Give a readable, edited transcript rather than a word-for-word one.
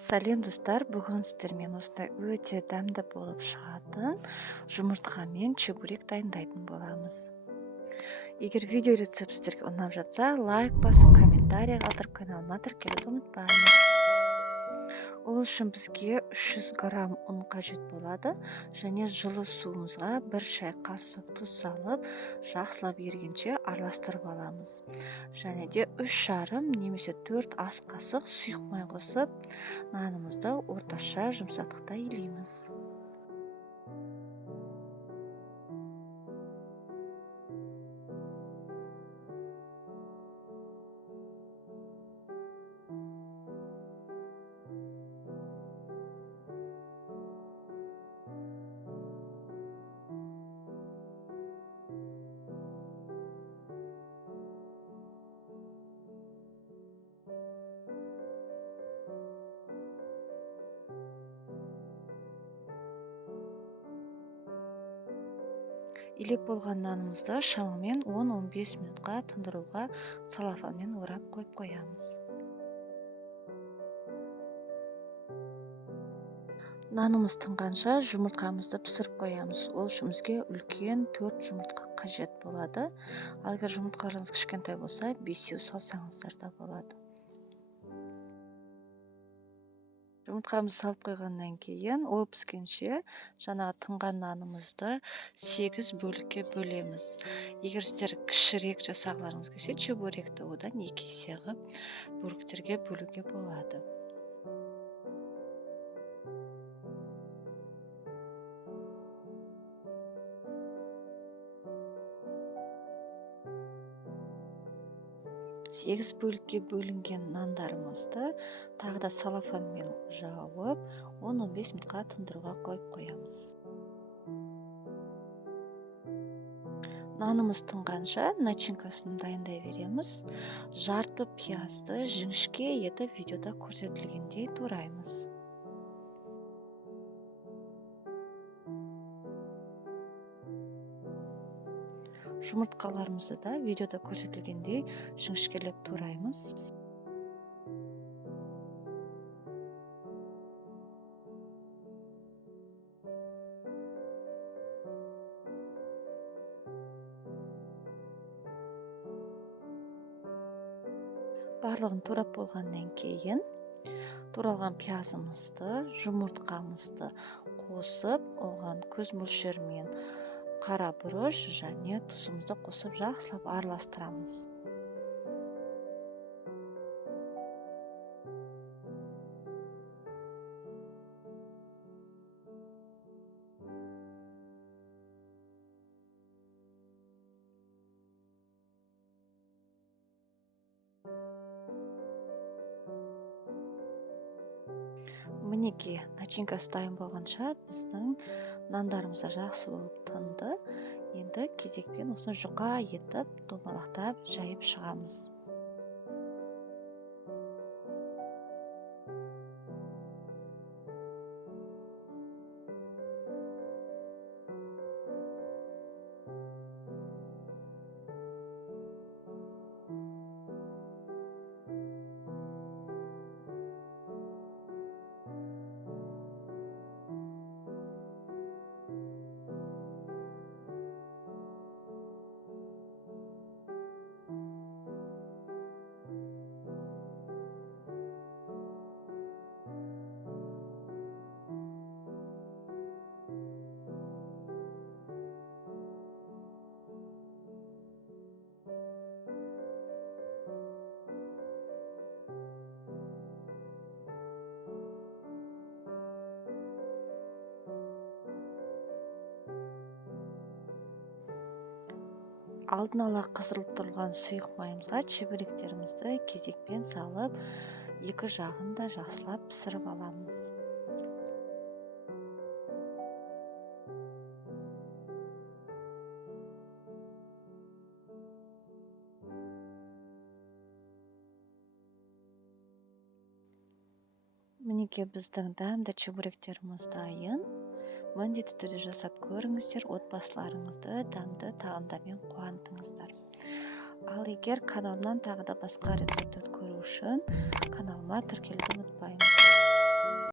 Сәлем достар, бүгін сіздермен осындай өте дәмді болып шығатын жұмыртқамен чебурек дайындайтын боламыз. Егер видео рецепт сіздерге ұнап жатса, лайк басып, комментарий қалдырып, каналыма тіркелуді ұмытпаңыз. Ол үшін бізге 300 грамм ұн қажет болады, және жылы суымызға 1 шай қасық тұз салып, жақсылап ергенше араластырып аламыз. Және де 3,5 немесе 4 ас қасық сұйық май қосып, нанымызды орташа жұмсақтықта илейміз. Илеп болған нанымызды шамамен 10-15 минутқа тындыруға салафанмен орап қойып қоямыз. Нанымыз тынғанша жұмыртқамызды пісіріп қоямыз. Ол үшін бізге үлкен 4 жұмыртқа қажет болады. Ал егер жұмыртқаларыңыз кішкентай болса, 5 салсаңыздар да болады. Жұмыртқамызды салып қойғаннан кейін, ол піскенше жаңағы тынған нанымызды 8 бөлікке бөлеміз. Егер сіздер кішірек жасағыларыңыз келсе, чебуректі одан 2 есе қылып бөліктерге бөлуге болады. Сегіз бөлікке бөлінген нандарымызды тағы да салафанмен жауып, 10-15 минутқа тындыруға қойып қоямыз. Нанымыз тынғанша начинкасын дайындай береміз. Жарты пиязды жіңішке етіп видеода көрсетілгендей тураймыз. Жұмыртқаларымызды да видеода көрсетілгендей жіңішкелеп тураймыз. Барлығын турап болғаннан кейін, туралған пиязымызды, жұмыртқамызды қосып, оған көз мөлшерімен қара бұрыш және тұзымызды қосып жақсылап араластырамыз. Мінекей, начинкасы дайын болғанша біздің нандарымыз жақсы болып тынды. Енді кезекпен осыны жұқа етіп, домалақтап жайып шығамыз. Алдын ала қыздырылып тұрған сұйық майымызға чебуректерімізді кезекпен салып, екі жағын да жақсылап пісіріп аламыз. Мінекей біздің дәмді чебуректеріміз дайын. Міндетті түрде жасап көріңіздер, отбасыларыңызды дәмді тағамдармен қуантыңыздар. Ал егер каналымнан тағы да басқа рецепт көру үшін каналыма тіркелуді ұмытпаңыз.